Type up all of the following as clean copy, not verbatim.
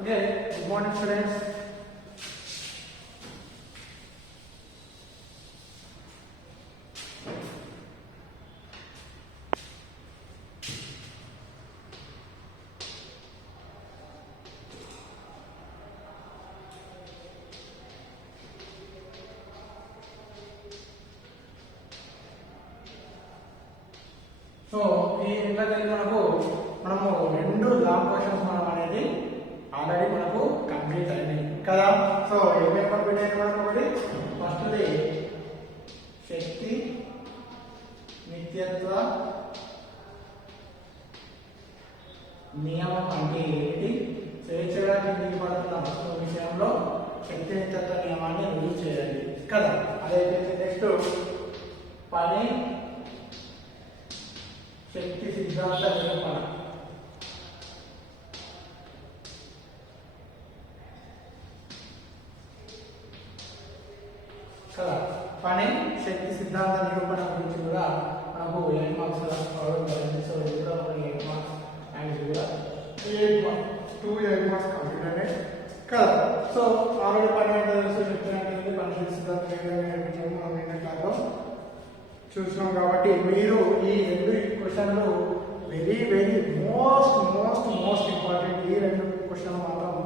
Okay, good morning students. So ఈ interview మనము రెండు లాంగ్ క్వశ్చన్స్ మనం అనేది ఆల్రెడీ మనకు కంప్లీట్ అయినాయి కదా. సో ఏమేమి కంప్లీట్ అయినాయి మనకు? ఒకటి ఫస్ట్ది శక్తి నిత్యత్వ నియమం అంటే ఏమిటి, స్వేచ్ఛగా కిందికి పడుతున్న వస్తువు విషయంలో శక్తి నిత్యత్వ నియమాన్ని రుజువు చేయాలి కదా. అదైతే నెక్స్ట్ పని శక్తి సిద్ధాంత నిరూపణ కదా. పని శక్తి సిద్ధాంత నిరూపణ గురించి కూడా మనకు 8 మార్క్స్ రావడం జరిగింది. సో ఇది కూడా ఒక 8 మార్క్స్ అండ్ ఇది కూడా 8 మార్క్స్ కంప్లీట్ అయినాయి కదా. సో ఆల్రెడీ పని అంటే తెలుసు, శక్తి అంటే పని శక్తి సిద్ధాంతం మనం ఏంటంటే చూసినాం. కాబట్టి మీరు ఈ రెండు క్వశ్చన్లు వెరీ వెరీ మోస్ట్ ఇంపార్టెంట్. ఈ రెండు క్వశ్చన్ మాత్రం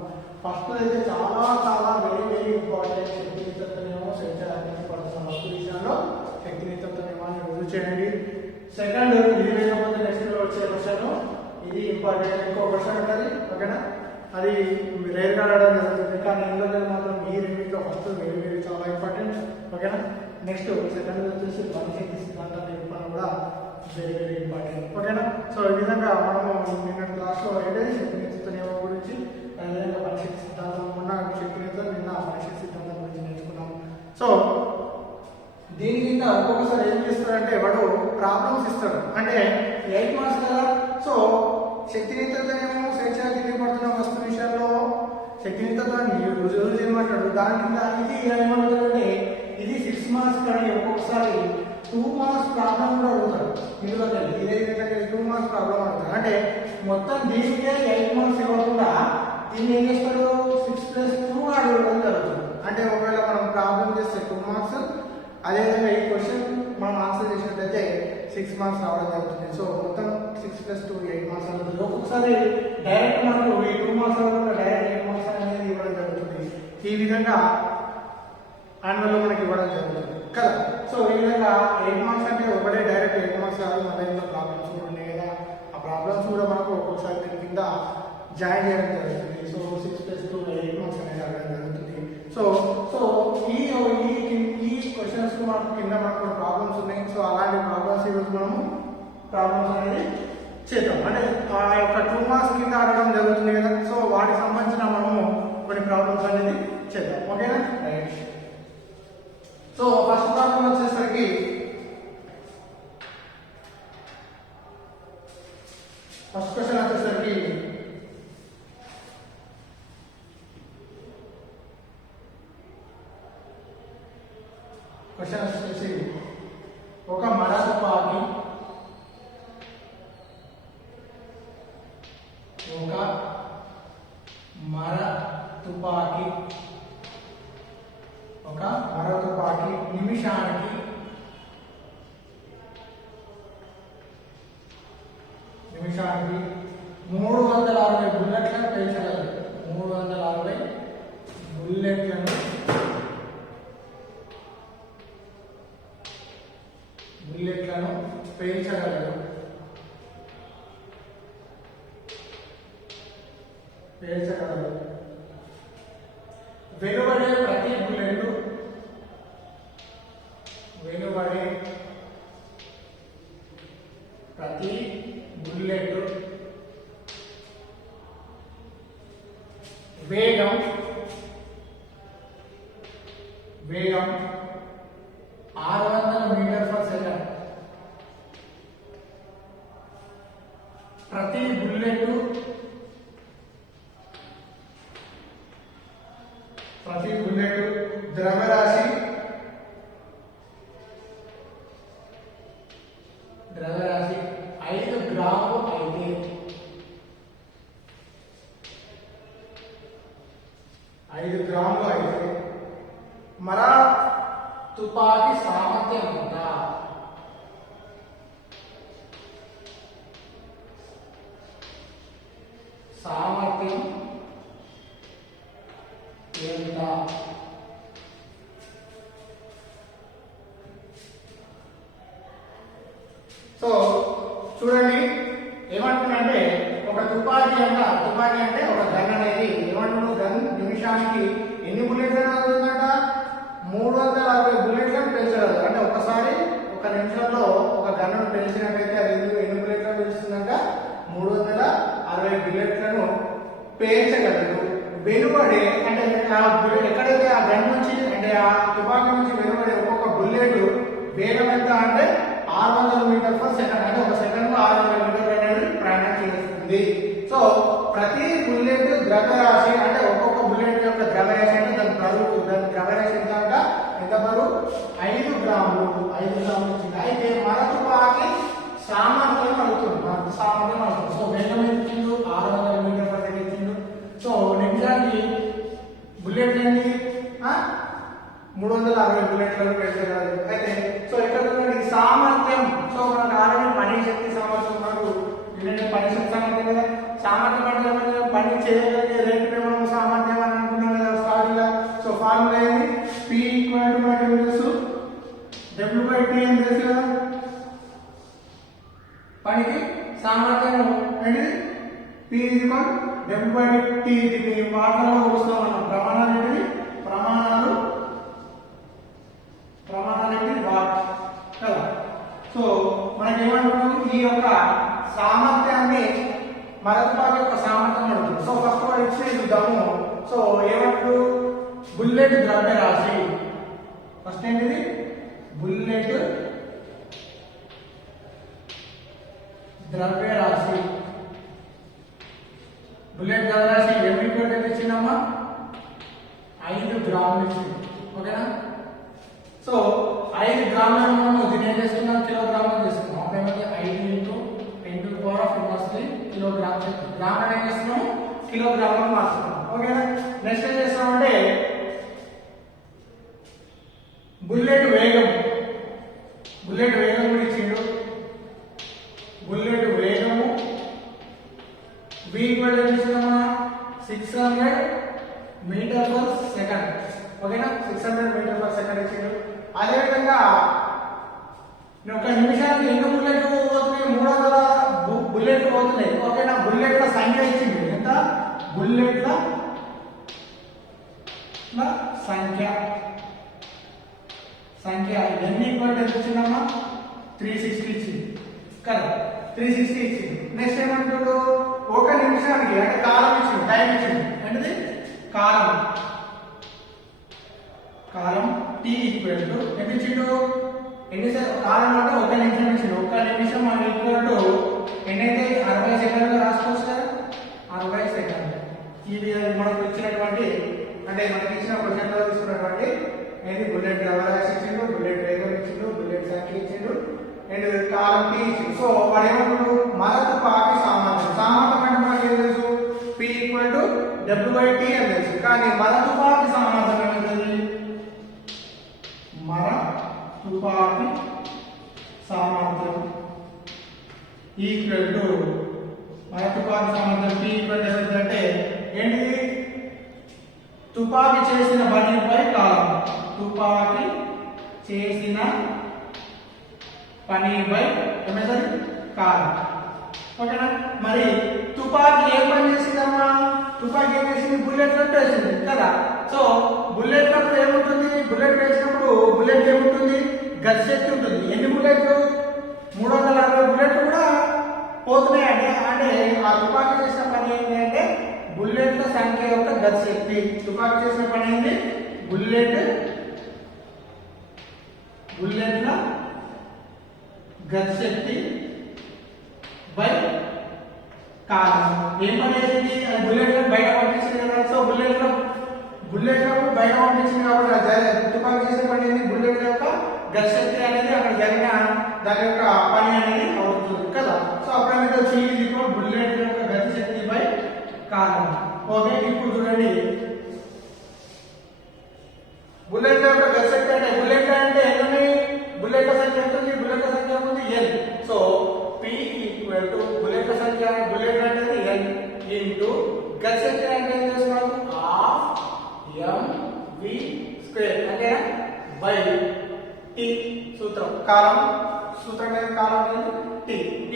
ఫస్ట్ అయితే చాలా వెరీ వెరీ ఇంపార్టెంట్. శక్తి నిత్యత్వమేమో స్వేచ్ఛానికి పడుతున్న వస్తు విషయంలో శక్తి నిత్యత్వమేమాన్ని రుజువు చేయండి. సెకండ్ ఇది లేకపోతే నెక్స్ట్ వచ్చే క్వశ్చన్ ఇది ఇంపార్టెంట్. ఇంకో క్వశ్చన్ ఉంటుంది ఓకేనా, అది రేరుగా అడగడం జరుగుతుంది కానీ ఇందులో మాత్రం ఈ రెండింటిలో ఫస్ట్ వెరీ వెరీ చాలా ఇంపార్టెంట్ ఓకేనా. నెక్స్ట్ సెకండ్ వచ్చేసి పనిశక్తి సిద్ధాంత నిరూపణ కూడా వెరీ వెరీ ఇంపార్టెంట్ ఓకేనా. సో ఈ విధంగా మనము నిన్న క్లాస్లో ఏదైతే శక్తి నిత్యత్వ నియమం గురించి, అదేవిధంగా పనిశక్తి సిద్ధాంతం ఉన్న శక్తి నిత్యం నిన్న పనిశక్తి సిద్ధాంతం గురించి నేర్చుకున్నాం. సో దీని కింద ఒక్కొక్కసారి ఏం చేస్తారంటే వాడు ప్రాబ్లమ్స్ ఇస్తాడు, అంటే 8 మార్క్స్ కదా. సో శక్తి నిత్యత్వ నియమం స్వేచ్ఛగా కింద పడుతున్న వస్తు విషయాల్లో శక్తి నిత్యత్వాన్ని రుజువు చేయమంటాడు. దాని కింద ఇది ఏమంటాడంటే ఇది 6 మార్క్స్ కానీ ఒక్కొక్కసారి 2 మార్క్స్ ప్రాబ్లం కూడా అడుగుతారు. ఇందులో ఇదే 2 మార్క్స్ ప్రాబ్లం అడుగుతారు. అంటే మొత్తం దీనికే 8 మార్క్స్ ఇవ్వకుండా దీన్ని ఏం చేస్తాడు 6+2 అడగడం జరుగుతుంది. అంటే ఒకవేళ మనం ప్రాబ్లం చేస్తే 2 మార్క్స్, అదేవిధంగా ఈ క్వశ్చన్ మనం ఆన్సర్ చేసినట్లయితే 6 మార్క్స్ రావడం జరుగుతుంది. సో మొత్తం 6+2 8 మార్క్స్ అవుతుంది. ఒక్కొక్కసారి డైరెక్ట్ మనకు ఈ 2 మార్క్స్ అవ్వకుండా డైరెక్ట్ 8 మార్క్స్ అనేది ఇవ్వడం జరుగుతుంది. ఈ విధంగా యాన్యువల్లో మనకి ఇవ్వడం జరుగుతుంది కదా. సో ఈ విధంగా 8 మార్క్స్ అంటే ఒకటే డైరెక్ట్ 8 మార్క్స్ కాదు, మన ఇంట్లో ప్రాబ్లమ్స్ కూడా ఉన్నాయి కదా. ఆ ప్రాబ్లమ్స్ కూడా మనకు ఒక్కొక్కసారి దీని కింద జాయిన్ చేయడం జరుగుతుంది. సో 6+2 8 మార్క్స్ అనేది అడగడం జరుగుతుంది. సో సో ఈ క్వశ్చన్స్ మనకు కింద మనకు ప్రాబ్లమ్స్ ఉన్నాయి. సో అలాంటి ప్రాబ్లమ్స్ ఈరోజు మనము ప్రాబ్లమ్స్ అనేది చేద్దాం. అంటే ఆ యొక్క 2 మార్క్స్ కింద అడగడం జరుగుతుంది కదా. సో వాటికి సంబంధించిన మనము కొన్ని ప్రాబ్లమ్స్ అనేది చేద్దాం ఓకేనా. రైట్. సో ఫస్ట్ ప్రాబ్లం వచ్చేసరికి ఫస్ట్ క్వశ్చన్ వచ్చేసరికి క్వశ్చన్ వచ్చేసి ఒక మరతుపాకి నిమిషానికి 360 బుల్లెట్లను పేల్చగలదు. 360 బుల్లెట్లను పేల్చగలదు. వెలువడే ప్రతి బుల్లెట్ వేగం 600 మీటర్ పర్ సెకండ్. ప్రతి బుల్లెట్ ద్రవ్యరాశి 5 గ్రాములు అయితే 5 గ్రాములు అయితే మర తుపాకీ సామర్థ్యం ఎంత? సామర్థ్యం ఎంత? సో చూడండి ఏమంటున్నాడంటే ఒక తుపాకీ అంటే ఒక గన్ అనేది ఏమంటున్నాడు, గన్ నిమిషానికి ఎన్ని బుల్లెట్లను అవుతుందంట? 360 బుల్లెట్లను పేల్చగలదు. అంటే ఒకసారి ఒక నిమిషంలో ఒక గన్ను పేల్చినట్లయితే అది ఎన్ని బుల్లెట్లను పేలుస్తుందంట? 360 బుల్లెట్లను పేల్చగలదు. వెలువడే అంటే ఎక్కడైతే ఆ గన్ నుంచి అంటే ఆ తుపాకీ నుంచి వెలువడే ఒక్కొక్క బుల్లెట్ వేగం ఎంత అంటే 600 మీటర్ పర్ సెకండ్. అంటే ఒక సెకండ్ 600 మీటర్లు అనేది ప్రయాణం చేస్తుంది. సో ప్రతి బుల్లెట్ ద్రవ్యరాశి అంటే ఒక్కొక్క బుల్లెట్ యొక్క ద్రవ్యరాశి అంటే దాని ద్రవ్యరాశి ఎంత అంట? ఎంత బరువు? 5 గ్రాములు. 5 గ్రాములు ఇచ్చింది. అయితే మన తుపాకీ సామర్థ్యం అడుగుతుంది. సామర్థ్యం అడుగుతుంది. సో వేగం ఇచ్చిండు 600 మీటర్ పర్ సెకండ్ ఇచ్చిండు. సో నిమిషానికి బుల్లెట్ ఏంటి? 360 బుల్లెట్లను పెంచగలదు. అయితే సో ఇక్కడ సామర్థ్యం. సో మనకు ఆల్రెడీ పని శక్తి సామర్థ్యం మనకు పని శక్తి సామర్థ్యం కదా. సామర్థ్యం అంటే పని చేయగలిగే రేటు మనం సామర్థ్యం అని అనుకున్నాం కదా ఫార్ములా. సో ఫార్ములా ఏంటి? P తెలుసు, W/T అని తెలుసు కదా. పనికి సామర్థ్యం ఏంటి? P W/T. దీన్ని వాటర్లో చూస్తాం మనం. ప్రమాణాలు ఏంటి? ప్రమాణాలు ఏంటి? వాట్ కదా. సో మనకేమంటున్నాం, ఈ యొక్క సామర్థ్యాన్ని మరొకటి యొక్క సామర్థ్యం అడుగుతుంది. సో ఫస్ట్ వాడు ఇచ్చిన చూద్దాము. సో ఏమంటారు? బుల్లెట్ ద్రవ్యరాశి. ఫస్ట్ ఏంటిది? బుల్లెట్ ద్రవ్యరాశి. బుల్లెట్ ద్రవ్యరాశి ఎంత ఇచ్చిందమ్మా? 5 గ్రాములు ఇచ్చింది. ఓకేనా? సో 5 గ్రాములను మనం దీన్ని ఏం చేస్తున్నాం? కిలోగ్రాములు చేస్తున్నాం. అప్పుడు 5 ఇంటూ 10⁻³ కిలోగ్రామ్. గ్రామ్ ఏం చేస్తున్నాము? కిలోగ్రాములు మార్చుతున్నాం. ఓకేనా? నెక్స్ట్ ఏం చేస్తామంటే బుల్లెట్ వేగం. బుల్లెట్ వేగం కూడా ఇచ్చిండు. బుల్లెట్ వేగము V=600 మీటర్ పర్ సెకండ్. ఓకేనా? 600 మీటర్ పర్ సెకండ్ ఇచ్చిండు. అదేవిధంగా ఒక నిమిషానికి ఎన్ని బుల్లెట్లు పోతున్నాయి? 300 బుల్లెట్లు పోతున్నాయి. ఓకేనా? బుల్లెట్ల సంఖ్య ఇచ్చింది. ఎంత? బుల్లెట్ల సంఖ్య ఎన్ని ఎంత ఇచ్చిందమ్మా? 360 ఇచ్చింది కదా. 360 ఇచ్చింది. నెక్స్ట్ ఏమంటాడు? ఒక నిమిషానికి అంటే కాలం ఇచ్చింది, టైం ఇచ్చింది. ఏంటిది? కాలం T ఎంత ఇచ్చిండు? ఎన్నిసార్లు కాలం అంటే 1 నిమిషం ఇచ్చిండు. 1 నిమిషం ఈక్వల్ టు ఎన్నైతే 60 సెకండ్లు రాసుకోవచ్చు కదా. 60 సెకండ్లు. ఇది మనకు ఇచ్చినటువంటి అంటే మనకి ఇచ్చిన క్వశ్చన్లో తీసుకున్నటువంటి ఏంటి? బుల్లెట్ ద్రవ్యరాశి ఇచ్చిండు, బుల్లెట్ వేగం ఇచ్చిండు, బుల్లెట్ సంఖ్య ఇచ్చిండు అండ్ కాలం T ఇచ్చిండు. సో వాడు ఏమంటాడు? మర తుపాకీ సామర్థ్యం. సామర్థ్యం అంటే మనకి ఏం తెలుసు? P W/T అని తెలుసు. కానీ మర తుపాకీ సామర్థ్యం ఏమవుతుంది? మర తుపాకీ సామర్థ్యం ఈక్వల్ టు మర తుపాకీ సామర్థ్యం P అంటే ఏంటిది? తుపాకీ చేసిన పనిపై కాలం. తుపాకీ చేసిన పనిపై ఏమవుతుంది? కాలం. ఓకేనా? మరి తుపాకీ ఏం పని చేసిందమ్మా? తుపాకీ ఏం చేసింది? బుల్లెట్లను వేసింది కదా. సో బుల్లెట్లకు ఏముంటుంది? బుల్లెట్ వేసినప్పుడు బుల్లెట్ ఏముంటుంది? గతి శక్తి ఉంటుంది. ఎన్ని బుల్లెట్లు? 360 బుల్లెట్లు కూడా పోతున్నాయి. అంటే ఆ తుపాకీ చేసిన పని ఏంటి అంటే బుల్లెట్ల సంఖ్య యొక్క గతి శక్తి. తుపాకీ చేసిన పని ఏంటి? బుల్లెట్ల గతి శక్తి బై కాలం. ఏం పని అయింది? అది బుల్లెట్లను బయట పంపించింది కదా. సో బుల్లెట్లకు బయట పంపించింది కాబట్టి తుపాకీ చేసిన పని ఏంటి? బుల్లెట్ యొక్క గతి శక్తి అనేది అక్కడ జరిగిన దాని యొక్క పని అనేది అవుతుంది కదా. సో అప్పుడు బుల్లెట్ యొక్క గతి శక్తి బై కాలం. ఓకే, ఇప్పుడు చూడండి యొక్క సంఖ్య బుల్లెట్ అంటే n ఇంటూ గతి శక్తి అంటే ఏం చేస్తున్నాము హాఫ్ mv స్క్వేర్ అంటే బై t సూత్రం కాలం సూత్రం అనేది కాలం అనేది t.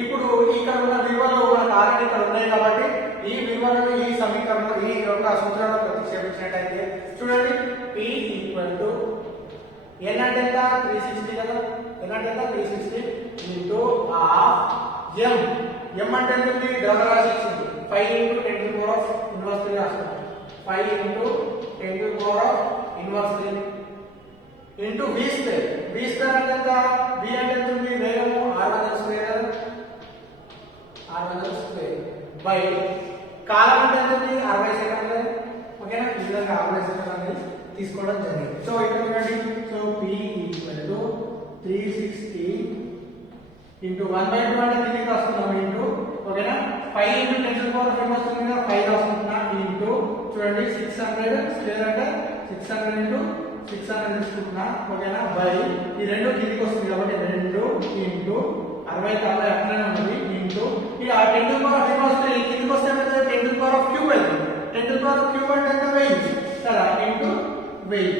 ఇప్పుడు ఇక్కడ ఉన్న విలువలు మనకు ఆల్రెడీ ఇక్కడ ఉన్నాయి కాబట్టి ఈ విలువలను ఈ సమీకరణంలో ఈ యొక్క సూత్రంలో ప్రతిక్షేపించినట్లయితే చూడండి p ఈక్వల్ n అంటే ఎంత 360 కదా n అంటే ఎంత 360 ఇంటూ హాఫ్ m అంటే ఎంత ద్రవ్యరాశి ఇచ్చింది 5 into 10 to power of inverse 3 రాస్తాం 5 into 10 to power of inverse 3 into v square అంటే ఎంత v అంటే ఎంత ఉంది వేగము r1 స్క్వేర్ బై కాలం అంటే ఎంత ఉంది 60 సెకండ్లు ఓకేనా ఈ విధంగా 60 సెకండ్లు అనేది తీసుకోవడం జరిగింది. సో ఇక్కడ చూడండి so p equal to 360 into 1/2 అంటే కిందికి రాస్తున్నాము ఇంటూ ఓకేనా 5 ఇంటూ 10 టు పవర్ ఆఫ్ వస్తుంది కదా 5 రాస్తున్నా ఇంటూ చూడండి 600 స్క్వేర్ అంటే 600 ఇంటూ 600 తీసుకుంటున్నా ఓకేనా బై ఈ రెండు కిందికి వస్తుంది కాబట్టి 2 ఇంటూ 60 అట్లనే ఉంది ఇంటూ ఇక 10 టు పవర్ ఆఫ్ వస్తే కిందికి వస్తే 10 టు పవర్ ఆఫ్ క్యూబ్ అవుతుంది 10 టు పవర్ ఆఫ్ క్యూబ్ అంటే ఎంత 1000 కదా ఇంటూ 1000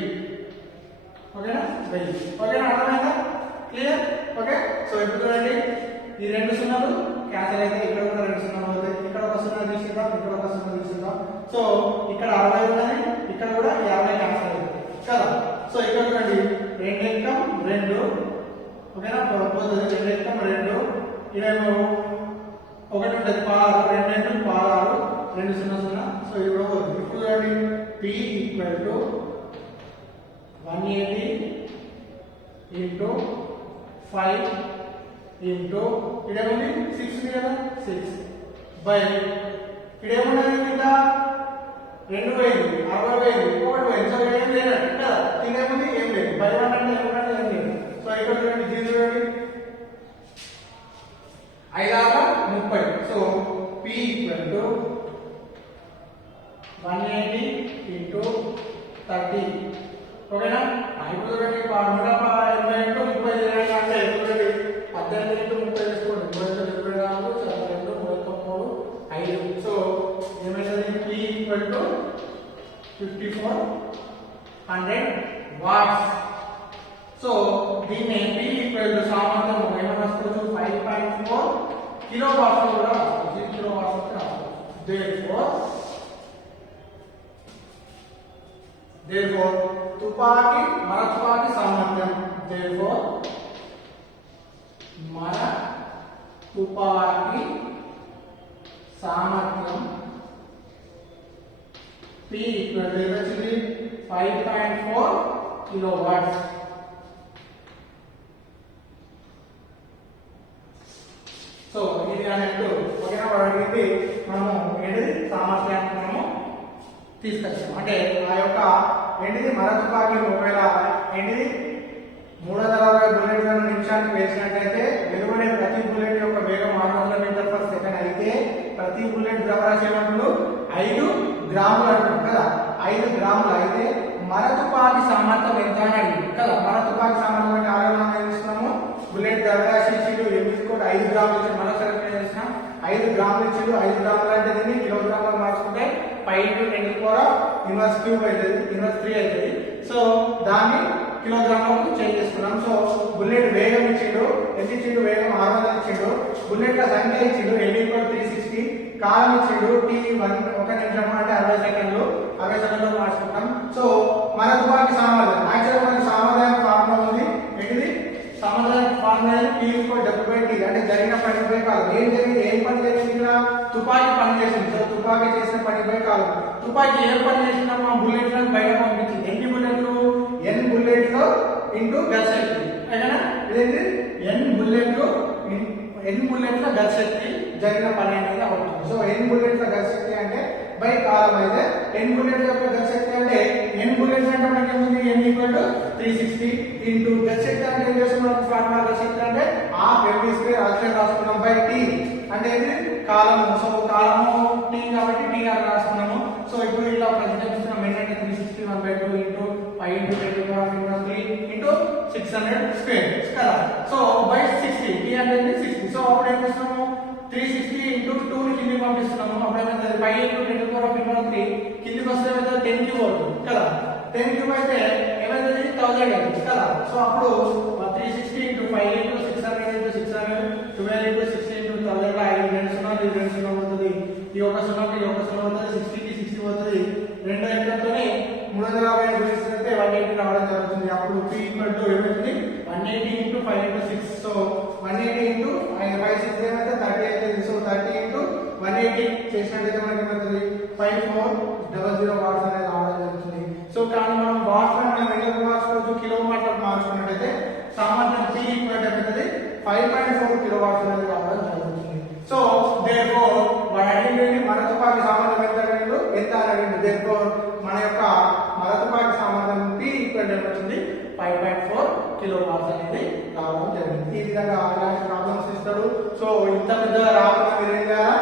ఓకేనా 1000 ఓకేనా అర్థమైందా క్లియర్ ఓకే. సో ఇప్పుడు చూడండి ఈ రెండు సున్నాలు క్యాన్సిల్ అయితే ఇక్కడ కూడా రెండు సున్నాలు అవుతాయి ఇక్కడ ఒక సున్నా తీసుకుందాం ఇక్కడ ఒక సున్నా తీసుకుందాం. సో ఇక్కడ 60 ఉన్నది ఇక్కడ కూడా 50 క్యాన్సిల్ అవుతుంది కదా. సో ఇక్కడ చూడండి 2 ఎక్కం 2 ఓకేనా పోతుంది 2 ఎక్కం 2 ఇవేమో ఒకటి ఉంటుంది 2 2 16 2 0 0. సో ఇప్పుడు ఇప్పుడు చూడండి p equal to 180 into 5 into ఇదేముంది 6 కదా 6 బై ఇదేమున్నది ఇంకా 2000 60,000 1,000 సో ఏం లేదు కదా ఇదేముంది ఏం లేదు బై 1 అంటే ఏమున్నది ఏం లేదు. సో ఇక్కడ చూడండి దీని చూడండి 5/30 so p equal to 180 into 30 ఓకేనా. ఇప్పుడు చూడండి 180 ఇంటూ 30 అంటే చూడండి 18 ఇంటూ 30 తీసుకోండి 24 2 3 5. సో ఏమైతుంది p equal to 5400 watts. So దీన్ని p ఈక్వల్ టు సామర్థ్యం ఏమైనా రాసుకోవచ్చు 5.4 కిలో వాట్స్ కూడా 3 కిలో వాట్స్ రాసుకోవచ్చు. therefore తుపాకీ మన తుపాకీ సామర్థ్యం therefore మన తుపాకీ సామర్థ్యం p equal to 5.4 kilowatts. So ఇది అన్నట్టు ఓకేనా వాడికి మనము ఏంటిది సామర్థ్యాన్ని మనము తీసుకొచ్చాము అంటే ఆ యొక్క ఏంటిది మన తుపాకీ ఒకవేళ ఏంటిది 360 బుల్లెట్లను నిమిషానికి వేసినట్లయితే వెలువడే ప్రతి బుల్లెట్ యొక్క వేగం 600 మీటర్ పర్ సెకండ్ అయితే ప్రతి బుల్లెట్ ద్రవ్యరాశి ఏమంటున్నారు 5 గ్రాములు అంటున్నారు కదా 5 గ్రాములు అయితే మన తుపాకీ సామర్థ్యం ఎంత అని అడిగింది కదా. మన తుపాకీ సామర్థ్యం అంటే ఆరోగ్యం తెలుస్తున్నాము బుల్లెట్ ద్రవ్యరాశి ఇచ్చిండు ఏం తీసుకోండి 5 గ్రాములు ఇచ్చి మన సెలెక్ట్ చేసినాం 5 గ్రాములు ఇచ్చిండు 5 గ్రాములు అంటే దీన్ని కిలోగ్రాములు మార్చుకుంటే 5 into 10 to power of inverse cube అవుతుంది ఇన్వర్స్ 3 అవుతుంది. సో దాన్ని కిలోగ్రాములకు చేంజ్ చేసుకున్నాం. సో బుల్లెట్ వేగం ఇచ్చిండు ఎంత ఇచ్చిండు వేగం 600 ఇచ్చిండు బుల్లెట్ల సంఖ్య ఇచ్చిండు n ఈక్వల్ 360 కాలం ఇచ్చిండు t1 1 నిమిషం అంటే 60 సెకండ్లు 60 సెకండ్లు మార్చుకుంటాం. సో మన తుపాకీ సామర్థ్యం యాక్చువల్గా మనకి సామర్థ్యం ఫార్ములా ఉంది ఏంటిది సామర్థ్యం ఫార్ములా p ఈక్వల్ w/t అంటే జరిగిన పనిపై కాలం ఏం పని చేసింది ఇక్కడ తుపాకీ పని చేసింది. సో తుపాకీ చేసిన పనిపై కాలం తుపాకీ ఏం పని చేసినా మా బుల్లెట్లను బయట పంపించింది ఎన్ని బుల్లెట్లు n బుల్లెట్లు ఇంటూ గతి శక్తి ఓకేనా ఇదేంటి n బుల్లెట్ల గతి శక్తి జరిగిన పని అనేది అవుతుంది. సో n బుల్లెట్ల గతి శక్తి అంటే బై కాలం అయితే n బుల్లెట్ల యొక్క గతి శక్తి అంటే n బుల్లెట్స్ అంటే మనకి ఏముంది n ఈక్వల్ టు 360 ఇంటూ గతి శక్తి అంటే ఏం చేస్తున్నాం ఫార్ములా గతి శక్తి అంటే హాఫ్ mv స్క్వేర్ అక్షరం రాసుకున్నాం బై t అంటే ఇది కాలము. సో కాలము t కాబట్టి t అని రాసుకున్నాము. సో ఇప్పుడు ఇలా ప్రతిక్షేపిస్తున్నాం ఏంటంటే 360 1/2 into 5 into 10 to power of 3 into 600 square కదా. సో బై 60 t అంటే 60. సో అప్పుడు ఏం చేస్తున్నాము 360 ఇంటూ 2 ని కిందికి పంపిస్తున్నాము. అప్పుడు ఏమైతే 5 ఇంటూ 10 టు పవర్ 3 కిందికి వస్తే ఏమైతే 10 క్యూబ్ అవుతుంది కదా. 10 క్యూబ్ అయితే ఏమైతే 1000 అవుతుంది కదా. సో అప్పుడు 360 into 5 into 600 into 600 12 into 60 into 1000 5 రెండు సున్నాలు ఈ రెండు సున్నా అవుతుంది. ఈ ఒక సున్నాకి ఈ ఒక సున్నా అవుతుంది. 60 కి 60 అవుతుంది. రెండు ఎంట్లతోనే 350 గుణిస్తే 180 రావడం జరుగుతుంది. అప్పుడు p ఈక్వల్ టు ఏమవుతుంది 180 ఇంటూ 5 ఇంటూ 6. సో 180 ఇంటూ 5 6 ఏమైతే 30 అవుతుంది. సో 30 ఇంటూ 180 చేసినట్లయితే మనకి ఏమవుతుంది 5400 వాట్స్ అనేది రావడం జరుగుతుంది. సో కానీ మనం వాట్స్ మనం మీటర్ మార్చుకోవచ్చు, కిలో వాట్లకు మార్చుకున్నట్లయితే సామర్థ్యం p ఈక్వల్ టు ఏమవుతుంది 5.4 కిలో వాట్స్ అనేది రావడం జరుగుతుంది. సో దేర్ఫోర్ వాడు అడిగింది మన తుపాకీ సామర్థ్యం ఎంత అడిగింది. దేర్ఫోర్ మన యొక్క మర తుపాకీ సామర్థ్యం p ఈక్వల్ టు ఏమవుతుంది 5.4 కిలో వాట్స్ అనేది రావడం జరిగింది. ఈ విధంగా ఇలాంటి ప్రాబ్లమ్స్ ఇస్తాడు. సో ఇంత పెద్దగా రాకుండా మీరు ఏం చేయాలా,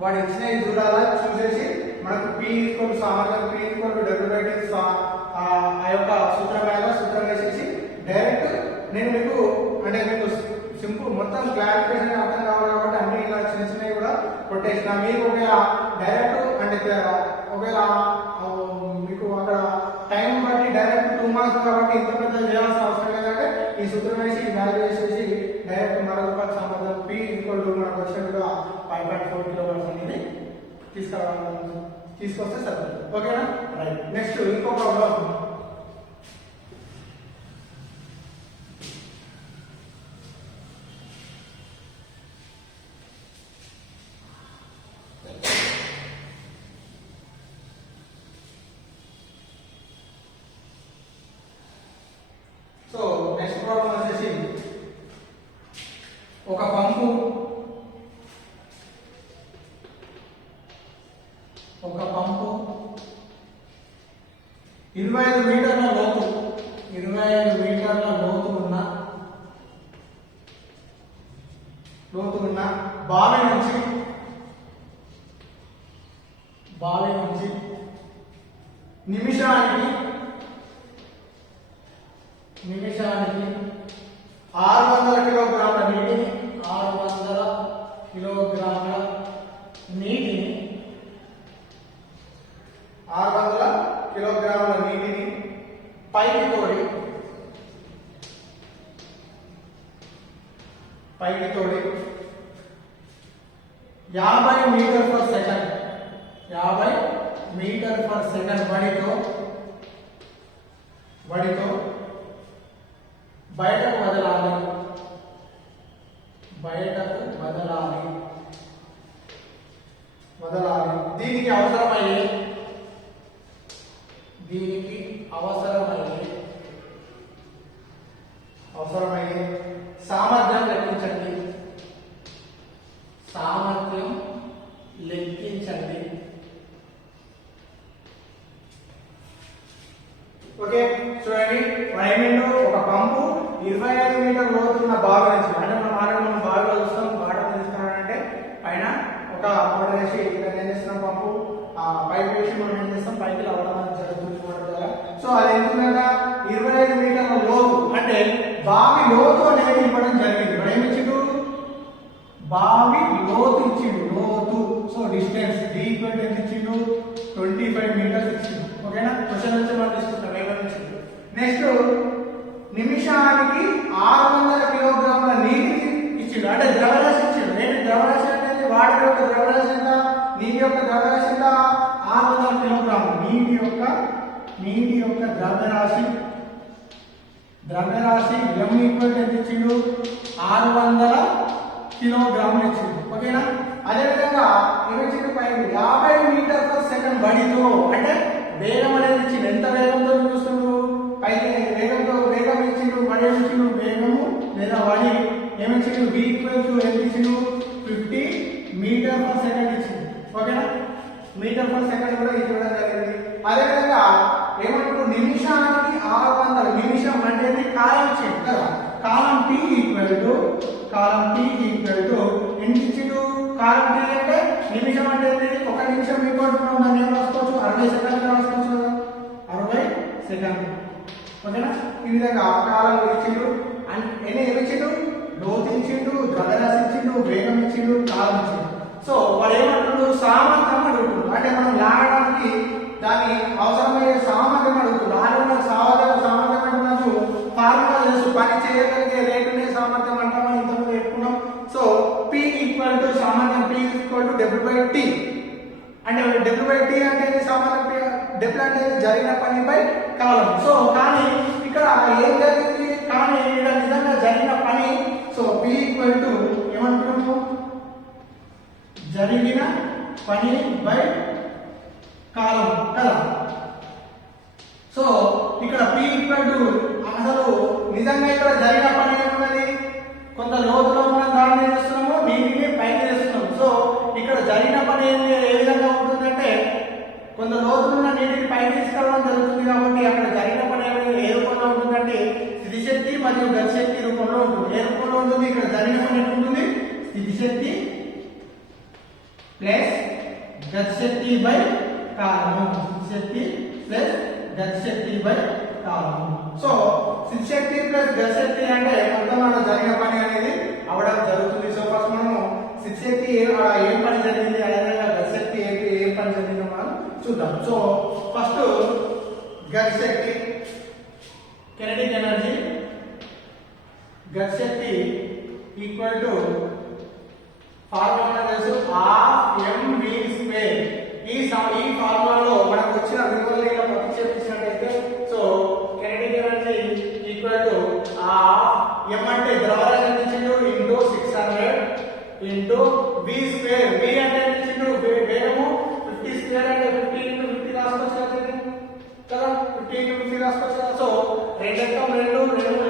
వాడు ఇచ్చినవి చూడాలా, చూసేసి మనకు p ఈక్వల్ సామర్థ్యం p ఈక్వల్ టు w/t ఆ యొక్క సూత్రం వేసేసి డైరెక్ట్ నేను మీకు అంటే మీకు సింపుల్ మొత్తం క్లారిఫికేషన్ అర్థం కావాలి కాబట్టి అన్ని ఇలా చిన్న చిన్నవి కూడా కొట్టేసిన. మీకు ఒకవేళ డైరెక్ట్ అంటే ఒకవేళ మీకు అక్కడ టైం బట్టి డైరెక్ట్ 2 మార్క్స్ కాబట్టి ఇంత పెద్ద చేయాల్సిన అవసరం లేదంటే ఈ సూత్రం వేసి వాల్యూ వేసేసి డైరెక్ట్ మరొక సామర్థ్యం p ఈక్వల్ టు మనకు వచ్చినట్టుగా 5.4 కిలో వాట్స్ అనేది తీసుకొస్తే సరిపోతుంది. ఓకేనా రైట్. నెక్స్ట్ ఇంకో ప్రాబ్లం. సో నెక్స్ట్ ప్రాబ్లం వచ్చేసి ఒక పంపు 25 మీటర్ల లోతు 25 మీటర్ల లోతు ఉన్న బావి నుంచి నిమిషానికి 600 కిలోగ్రాముల నీటిని 600 కిలోగ్రాముల నీటిని 600 కిలోగ్రాముల నీటిని పైకి తోడి 50 metre per second 50 metre per second వడితో బయటకు వదలాలి. దీనికి అవసరమయ్యే సామర్థ్యం లెక్కించండి. ఓకే చూడండి, ఏమైందో ఒక పంపు 25 మీటర్ లోతున్న బావి నుంచి అంటే మనం బావిలో చూస్తాం, వాటర్ తీసుకున్నాడంటే పైన ఒక మోటార్ వేసి ఇక్కడ ఏం చేస్తున్నాం, పంపు పైప్ వేసి మనం ఏం చేస్తాం, పైకి రావడం జరుగుతుంది మోటార్ ద్వారా. సో అది ఎందుకంటే 25 మీటర్ల లోతు అంటే బావి లోతు అనేది ఇవ్వడం జరిగింది. మనం ఏమి ఇచ్చిండు, బావి లోతు ఇచ్చిండు, లోతు. సో డిస్టెన్స్ d ఈక్వల్ ఎంత ఇచ్చిండు 25 మీటర్స్ ఇచ్చిండు. ఓకేనా, క్వశ్చన్ వచ్చి మనం తీసుకుంటాం ఏమని ఇచ్చిండు. నెక్స్ట్ నిమిషానికి 600 కిలోగ్రాముల నీటిని ఇచ్చిండు, అంటే ద్రవ్యరాశి ఇచ్చిండు. ఏంటి ద్రవ్యరాశి అంటే వాటి యొక్క ద్రవ్యరాశి ఎంత, నీటి యొక్క ద్రవ్యరాశి ఎంత 600 కిలోగ్రాములు. నీటి యొక్క ద్రవ్యరాశి m ఈక్వల్ ఎంత ఇచ్చిండు 600 కిలోగ్రాములు ఇచ్చిండు. ఓకేనా, అదేవిధంగా ఏమిచ్చిండు పైన 50 మీటర్ పర్ సెకండ్ వడితో అంటే వేగం అనేది ఇచ్చిండు. ఎంత వేగంతో చూస్తుండ్రు, పైకి వేగం ఇచ్చిండు, వడి ఇచ్చిండు, వేగము లేదా వడి ఏమిచ్చిండు v ఈక్వల్ టు ఎంత ఇచ్చిండు 50 మీటర్ పర్ సెకండ్ ఇచ్చిండు. ఓకేనా, మీటర్ పర్ సెకండ్ కూడా ఇవ్వడం జరిగింది. అదేవిధంగా ఏమంటారు నిమిషానికి 600, నిమిషం అంటే కాలం ఇచ్చిండు కదా, కాలం t ఈక్వల్ టు ఎంత ఇచ్చిండు, కాలం t అంటే నిమిషం అంటే ఒక నిమిషం ఈక్వల్ టు దాన్ని ఏం రాసుకోవచ్చు 60 సెకండ్లు రాసుకోవచ్చు కదా, 60 సెకండ్లు. ఓకేనా, ఈ విధంగా కాలం ఇచ్చిండు. ఎన్ని ఇచ్చిండు లోతు ఇచ్చిండు, ద్రవ్యరాశి ఇచ్చిండు, వేగం ఇచ్చిండు, కాలం ఇచ్చిండు. సో వాడు ఏమంటున్నాడు? సామర్థ్యం అడుగుతున్నాడు. అంటే మనం లాగడానికి దాని అవసరమయ్యే సామర్థ్యం అడుగుతుంది. ఆడలో సామర్థ్యం అంటే మనకు ఫార్ములా తెలుసు, పని చేయగలిగే రేటునే సామర్థ్యం అంటామని ఇంతకుముందు చెప్పుకున్నాం. సో P ఈక్వల్ టు సామర్థ్యం P ఈక్వల్ టు W/T. అంటే W/T అంటే సామర్థ్యం, W అంటే జరిగిన పనిపై కాలం. సో కానీ ఇక్కడ ఏం జరిగింది? కానీ ఇక్కడ నిజంగా జరిగిన పని. సో P ఈక్వల్ టు ఏమంటున్నాము? జరిగిన పని బై కాలం కదా. సో ఇక్కడ P ఈక్వల్ టు అసలు నిజంగా ఇక్కడ జరిగిన పని ఏమున్నది? కొంత లోతులో ఉన్న దాన్ని చేస్తున్నాము, నీటిని పైకి చేస్తున్నాము. సో ఇక్కడ జరిగిన పని ఏ విధంగా ఉంటుందంటే కొంత లోతులో ఉన్న నీటిని పైకి తీసుకెళ్ళడం జరుగుతుంది. కాబట్టి అక్కడ జరిగిన పని ఏ రూపంలో ఉంటుందంటే స్థితి శక్తి మరియు గతి శక్తి రూపంలో ఉంటుంది. ఏ రూపంలో ఉంటుంది? ఇక్కడ జరిగిన పని ఉంటుంది స్థితి శక్తి ప్లస్ గతి శక్తి బై కాలము. స్థితి శక్తి ప్లస్ గతి శక్తి బై కాలము. సో స్థితి శక్తి ప్లస్ గతి శక్తి అంటే మొత్తం మన జరిగిన పని అనేది అవడం జరుగుతుంది. సో ఫస్ట్ మనము స్థితి శక్తి ఏం పని జరిగింది, అదేవిధంగా గతి శక్తి ఏం పని జరిగిందో మనం చూద్దాం. సో ఫస్ట్ గతి శక్తి, కినెటిక్ ఎనర్జీ. గతి శక్తి ఈక్వల్ టు ఫార్ములా తెలుసు, ½ ఈ ఫార్ములాలో మనకు వచ్చిన విలువలు ఇలా ప్రతిక్షేపించినట్లయితే so kinetic energy equal to m అంటే ద్రవ్యరాశి ఎంత ఇచ్చిండు ఇంటూ 600 ఇంటూ v². v అంటే ఎంత ఇచ్చిండు? వేగము 50² అంటే 50 ఇంటూ 50 రాసుకోవచ్చు కదా. 50 ఇంటూ 50 రాసుకోవచ్చు కదా. సో 2 ఎక్కం 2 2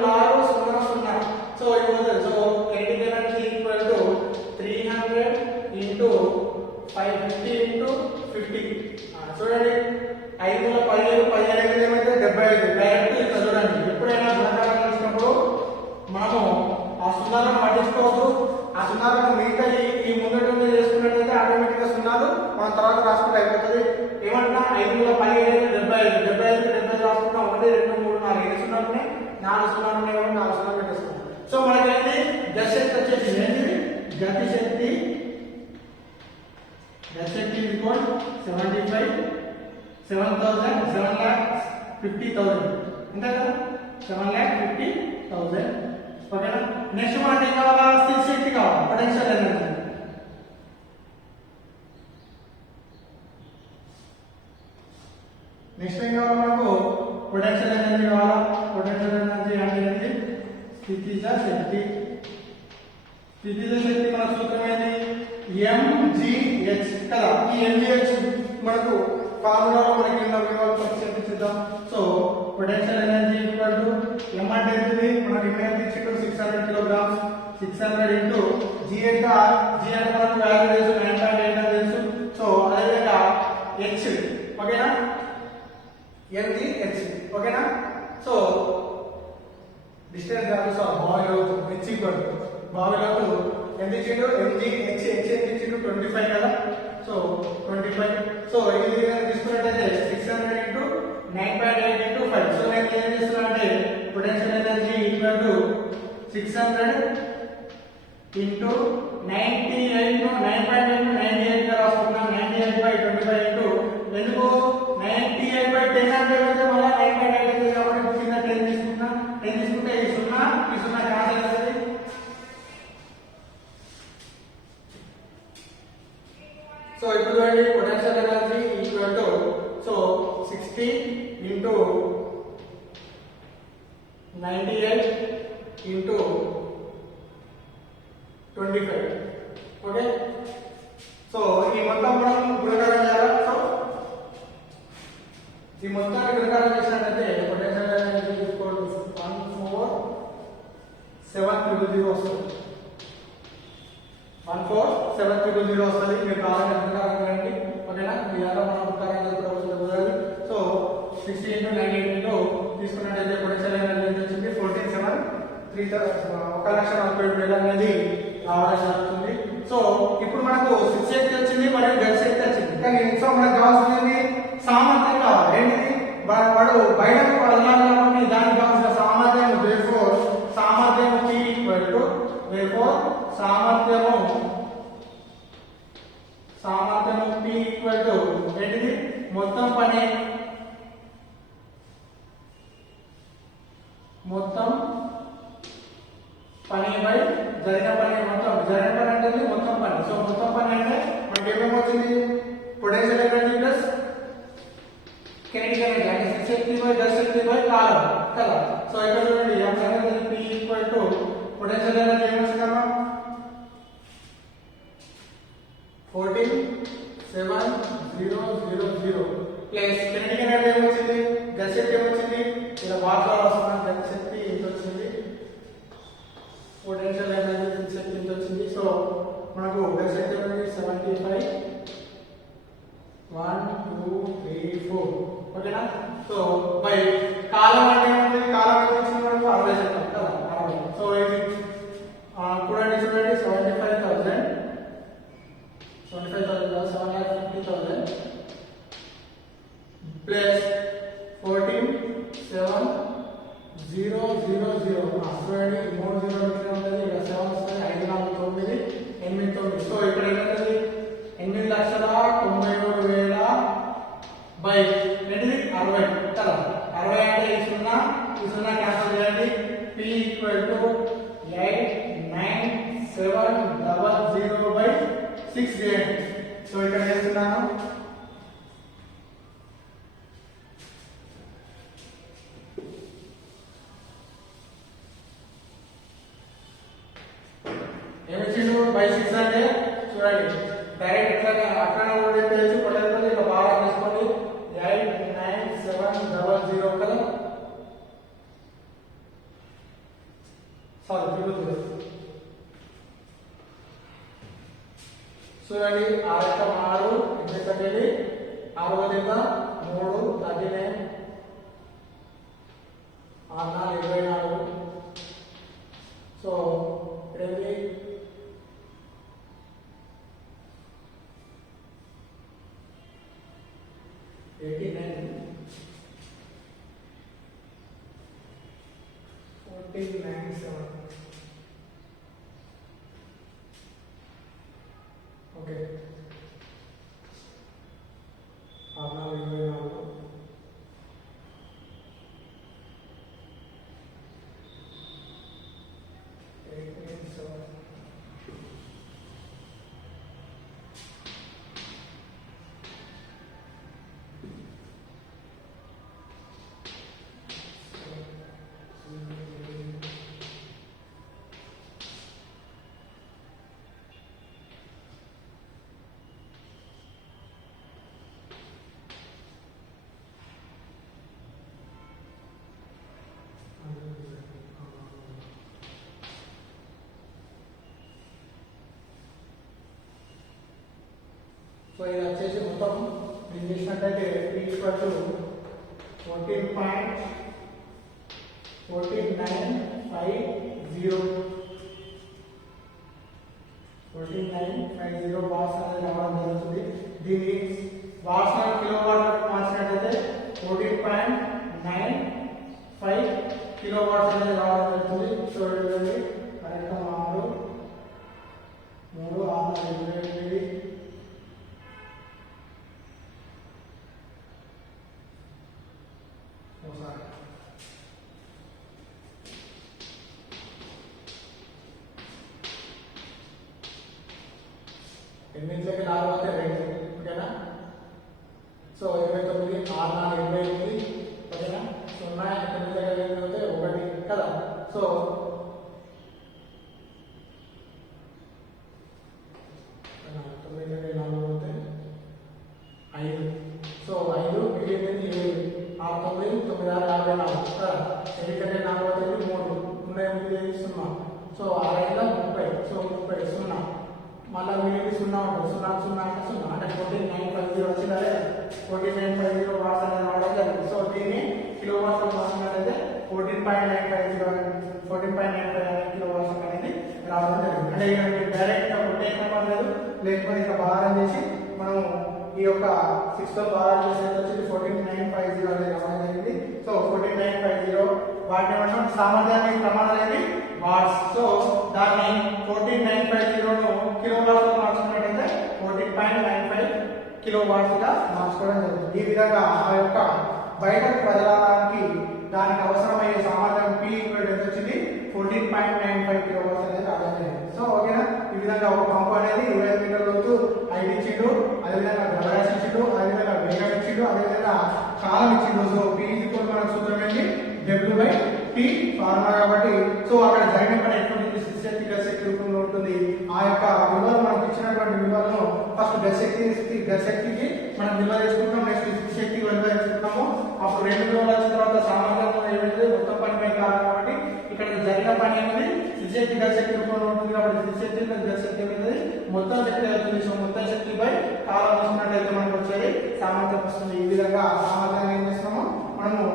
6 0 0. సో ఇవ్వదు. So kinetic energy equal to 300 into 550 into 50. చూడండి 5×15 ఏమైతే 75. డైరెక్ట్ ఇక్కడ చూడండి. ఎప్పుడైనా గుణకారం చేసినప్పుడు మనము ఆ సున్నాలను పట్టించుకోవద్దు. ఆ సున్నాలను మిగతా ఈ ముందట చేసుకున్నట్లయితే ఆటోమేటిక్ గా సున్నాలు మనం తర్వాత రాసుకుంటే అయిపోతుంది. ఏమంటున్నా 5×15 75. 75 రాసుకుంటాం. 1 2 3 4 5 సున్నాలు ఉన్నాయి, 4 సున్నాలు ఉన్నాయి కాబట్టి 4 సున్నాలు పెట్టేసుకుంటాం. సో మనకి గతి శక్తి వచ్చేసి ఏంటిది? గతి శక్తి ఈక్వల్ 7,50,000 అంతే కదా. 7,50,000. ఓకేనా. నెక్స్ట్ మనకి ఏం కావాలా? స్థితి శక్తి కావాలి, పొటెన్షియల్ ఎనర్జీ. నెక్స్ట్ ఏం కావాలి మనకు? పొటెన్షియల్ ఎనర్జీ కావాలా. పొటెన్షియల్ ఎనర్జీ అంటే ఏంటి? స్థితిజ శక్తి. స్థితిజ శక్తి మన సూత్రం ఏంటి? mgh కదా. ఈ mgh మనకు ఫార్ములాలో మనకి ఉన్న విలువలు ప్రతిక్షేపించుదాం. So potential energy equal to m అంటే ఏంటిది? మనకి ఎనర్జీ ఇచ్చిండు 600 కిలోగ్రామ్స్. 600 ఇంటూ g అంటే మనకు వాల్యూ తెలుసు 9.8 అని తెలుసు. సో అదేవిధంగా h ఓకేనా, mgh ఓకేనా. సో డిస్టెన్స్ వాల్యూస్ ఆఫ్ బావిలోతు h ఈక్వల్ టు బావిలోతు ఎంత ఇచ్చిండు? mgh ఎంత ఇచ్చిండు? 25 కదా. సో 25. సో ఇది తీసుకున్నట్లయితే 600 ఇంటూ 9.8 ఇంటూ 5. సో నేను ఏం చేస్తున్నా అంటే potential energy equal to 600 into 98 ను 9.8 ను 98 గా రాసుకున్నాం. 98/25 ఇంటూ ఎందుకు 98/10 అంటే మళ్ళీ 9.8 అవుతుంది కాబట్టి కింద 10 తీసుకున్నా. 10 తీసుకుంటే ఈ 0 క్యాన్సిల్ అవుతుంది. సో ఇప్పుడు చూడండి potential energy equal to so 60 into 98 into 25. Okay. So ఈ మొత్తం మనం గుణకారం చేయాలి. సో ఈ మొత్తాన్ని గుణకారం చేసినట్లయితే పొటెన్షియల్ ఎనర్జీ ఈక్వల్ టు 14700 వస్తుంది. 14700 వస్తుంది. మీరు కావాలంటే గుణకారం చేయండి. ఓకేనా. మీ దాంట్లో మనం గుణకారం కుదరదు. సో 60 ఇంటూ 98 ఇంటూ తీసుకున్నట్లయితే పొటెన్షియల్ ఎనర్జీ వచ్చింది 1,40,000 అనేది రావడం జరుగుతుంది. సో ఇప్పుడు మనకు స్థితి శక్తి వచ్చింది మరియు గతి శక్తి వచ్చింది. కానీ సో మనకు కావాల్సింది సామర్థ్యం కావాలి. ఏంటిది? వాడు బయటకు వెళ్ళాలి కాబట్టి దానికి కావాల్సిన సామర్థ్యం సామర్థ్యం P ఈక్వల్ టు సామర్థ్యం P ఈక్వల్ టు ఏంటిది మొత్తం పని బై జరిగిన పని అంటే మొత్తం పని. సో మొత్తం పని అంటే మనకి ఏమేమవుతుంది potential energy plus kinetic energy అంటే శక్తి బై గతి బై కాలం కదా. సో ఇక్కడ చూడండి m అనేది P equal to potential energy ఏమొస్తుందమ్మా 14,7,0,0 ప్లస్ కైనెటిక్ ఎనర్జీ ఏమొచ్చింది గతి శక్తి ఏమొచ్చింది ఇలా వాటర్ వస్తుంది గతి శక్తి ఎంత వచ్చింది పొటెన్షియల్ ఎనర్జీ శక్తి ఎంత వచ్చింది. సో మనకు గతి శక్తి అనేది 75 1 2 3 4 ఓకేనా. సో బై కాలం అంటే ఏముంది కాలం ఎంత వచ్చింది మనకు 60 శాతం కదా 60. సో ఇది చూడండి 75,000 750,000 ప్లస్ 14,7,0,0 చూడండి 3 0 ఉంటుంది ఇక్కడ 7 వస్తుంది 5 4 9 8 9. సో ఇక్కడ ఏమవుతుంది 8,90,000 బై ఏంటిది 60 కదా. 60 అంటే ఈ సున్నా క్యాన్సిల్ చేయండి. P ఈక్వల్ టు 8,9,7,0,0 బై 6 చేయండి. సో ఇక్కడ చేస్తున్నాను ఏమిచ్చిండు బై 6 అంటే చూడండి డైరెక్ట్ అక్కడ కూడా పేజ్ కొట్టకపోతే ఇక బాగా తీసుకోండి 8,9,7,0,0 కదా. సారీ చూడండి చూడండి 6 ఎంత కట్టేది 60 ఎంత 3 39 6 24. సో ఇదేంటి 89 14,97 ఓకే 6 సో ఇది వచ్చేసి మొత్తం దీన్ని చేసినట్టయితే P ఈక్వల్ టు 14.4950 వాట్స్ అనేది రావడం జరుగుతుంది. దీన్ని వాట్స్ అని కిలోవాట్ మార్చినట్టయితే 14.95 కిలోవాట్స్ అనేది రావడం జరుగుతుంది. చూడండి కరెక్ట్ 6 3 6 28 8 4 అయితే 2 ఓకేనా. సో 29 6 4 28 ఓకేనా. 0 8 అయితే 1 కదా. సో 9 4 అయితే 5. సో 5 మిగిలింది 7 6 9 9 6 54 కదా. 8 4 అయితే 3 9 0. సో 6 30. సో 30 0 మళ్ళీ మిగిలింది 0 ఉంటుంది 0 0 అంటే 0 అంటే 14,950 వచ్చిందా 14,950 వాట్స్ అనేది రావడం జరిగింది. సో దీన్ని కిలో వాట్స్ మార్చినట్లయితే 14.95 కిలో వాట్స్ అనేది రావడం జరిగింది. అంటే ఇక డైరెక్ట్ కొట్టేయడం లేదు లేకపోతే ఇక భారం చేసి మనం ఈ యొక్క 6 తో భారం చేసేది వచ్చి 14,950 అనేది రావడం జరిగింది. సో 14,950 వాటిని మనం సామర్థ్యానికి ప్రమాణం అనేది వాట్స్. సో దాన్ని 14,950 ను కిలో వాట్స్ లో మార్చుకున్నట్టయితే 14.9 కిలో వాట్స్ గా మార్చుకోవడం జరుగుతుంది. ఈ విధంగా ఆ యొక్క బయటకు కదలడానికి దానికి అవసరమయ్యే సామర్థ్యం P ఈక్వల్ ఎంత వచ్చింది 14.95 కిలో వాట్స్ అనేది రావడం జరిగింది. సో ఓకేనా, ఈ విధంగా ఒక పంపు అనేది 25 మీటర్ల లోతు హైట్ ఇచ్చిండు, అదేవిధంగా ద్రవ్యరాశి ఇచ్చిండు, అదేవిధంగా వేగం ఇచ్చిండు, అదేవిధంగా కాలం ఇచ్చిండు. సో P ఈక్వల్ మన సూత్రం ఏంటి W/T ఫార్ములా కాబట్టి సో అక్కడ జరిగిన పని ఎటువంటి శక్తి గతిశక్తి రూపంలో ఉంటుంది. ఆ యొక్క విలువలు మనకు ఇచ్చినటువంటి విలువలను ఫస్ట్ గతిశక్తికి మనం విలువ తీసుకుంటాం, నెక్స్ట్ శక్తి విలువ తీసుకుంటాము. అప్పుడు రెండు విలువలు వచ్చిన తర్వాత సామర్థ్యం ఏమైతే మొత్తం పని పై కాలం కాబట్టి ఇక్కడ జరిగిన పని అనేది శక్తి గతిశక్తి రూపంలో ఉంటుంది కాబట్టి శక్తి గతిశక్తి అనేది మొత్తం శక్తి అవుతుంది. సో మొత్తం శక్తిపై కాలం తీసుకున్నట్లయితే మనకు వచ్చేది సామర్థ్యం వస్తుంది. ఈ విధంగా సామర్థ్యాన్ని ఏం చేస్తున్నాము మనము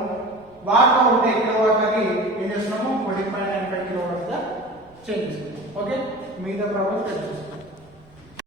వాటిలో ఉంటే కిలో వాట్లకి ఏం చేస్తున్నాము 14.95 కిలో వాట్స్ గా చేంజ్ చేసుకుంటాం. ఓకే, మిగతా ప్రాబ్లమ్స్